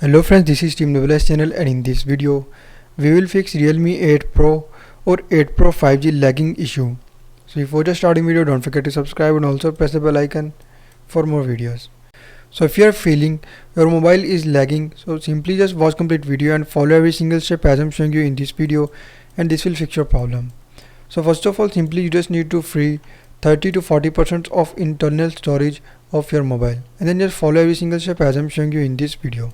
Hello friends, this is Team Novelas channel, and in this video we will fix Realme 8 Pro or 8 Pro 5G lagging issue. So before just starting video, don't forget to subscribe and also press the bell icon for more videos. So if you are feeling your mobile is lagging, so simply just watch complete video and follow every single step as I'm showing you in this video, and this will fix your problem. So first of all, simply you just need to free 30 to 40% of internal storage of your mobile, and then just follow every single step as I'm showing you in this video.